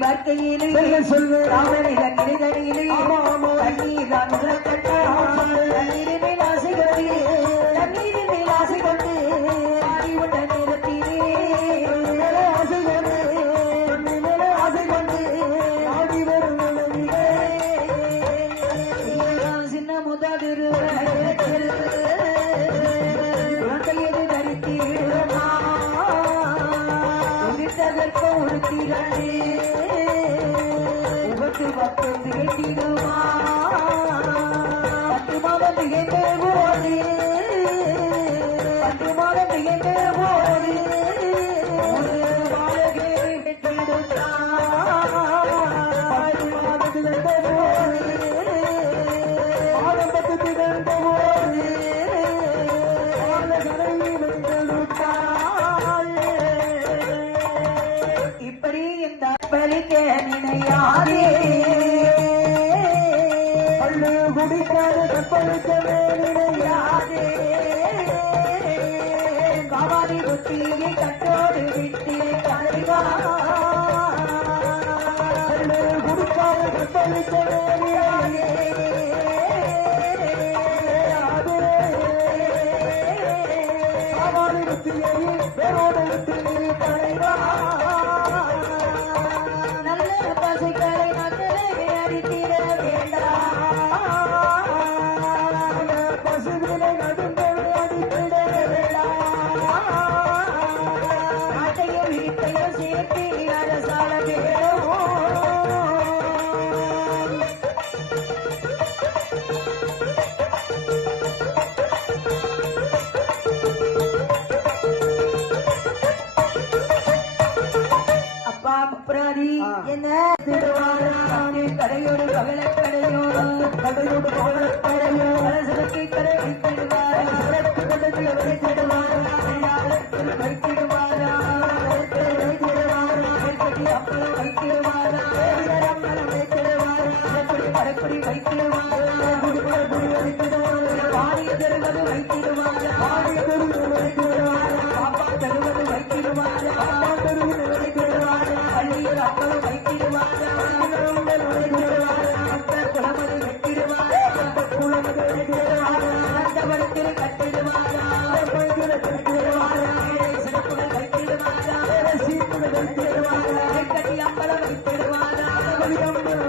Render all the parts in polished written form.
வாழ்க்கையிலே சொல்லு ராமனில கிரிதனிலே தண்ணீர் தான் உள்ளக்கட்டா தண்ணீரின் மேல் ஆசை கொண்டு தண்ணீரின் மேல் ஆசை கொண்டு ஆடி விட்ட நேரத்திலே ஆசை கொண்டு மேலே ஆசை கொண்டு ஆடி வரும் நிலவிலே சின்ன முதலிரு குழந்தையது தரித்திடுமா உதிர்த்ததற்கு ஒரு திரளே உபத்து பத்து திகழ்த்திடுமா பத்து மாதம் திகைத்தே போது பத்து மாதம் திகைத்தே போது வாழ்க்கை பெற்றிடுத்தான் பத்து மாதம் திகழ்ந்த போது ஆரம்பத்து திகழ்ந்த போது இப்படி இந்த பலிக்க நினையாதே பள்ளு குடிக்காத கற்பழிக்கவே நினையாதே காவாடி புத்தியை கட்டோடு விட்டு கலைவா பள்ளு குடிக்காத கற்பழிக்கவே நினையாதே காவாடி புத்தியை வேரோடு விட்டு கலைவா என்ன கடையோடு பகலக்கடையோடு கடையோடு பகலக்கடையோ அரசனுக்கு கடை வைத்திடுவார் வைத்திடுவாரா வைத்திடுவாரா அப்பளம் வைத்திடுவாரா படப்படி வைத்திடுவாரா குடி வைத்திடுவாரா பாடிய தருவது வைத்திடுவாரா பாடிய தருவது வைத்திடுவாரா பாப்பா தருவது வைத்திடுவாரா பாப்பா தருவது வைத்திடுவாரா பள்ளியில் அப்பளம் வைத்திடுவாரா குளமது வெட்டிடுவாரா குளமது வெட்டிடுவாரா அந்த படத்தில் கட்டிடுவாரா கட்டிடுவாரா சிறப்புகள் வைத்திடுவாரா சீப்புகள் வைத்திடுவாரா கட்டி அப்பளம் வைத்திடுவாரா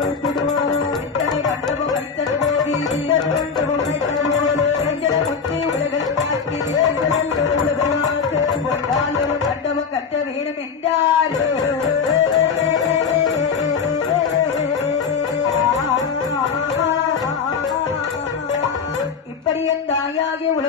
வைத்திடுவாரா இத்தனை கண்டமும் வைத்தது போதி முத்தி உலகில் காட்டி கொண்டாலும் கண்டமும் கட்ட வேணும் என்றார் இப்படி என் தாயாகிய உலகில்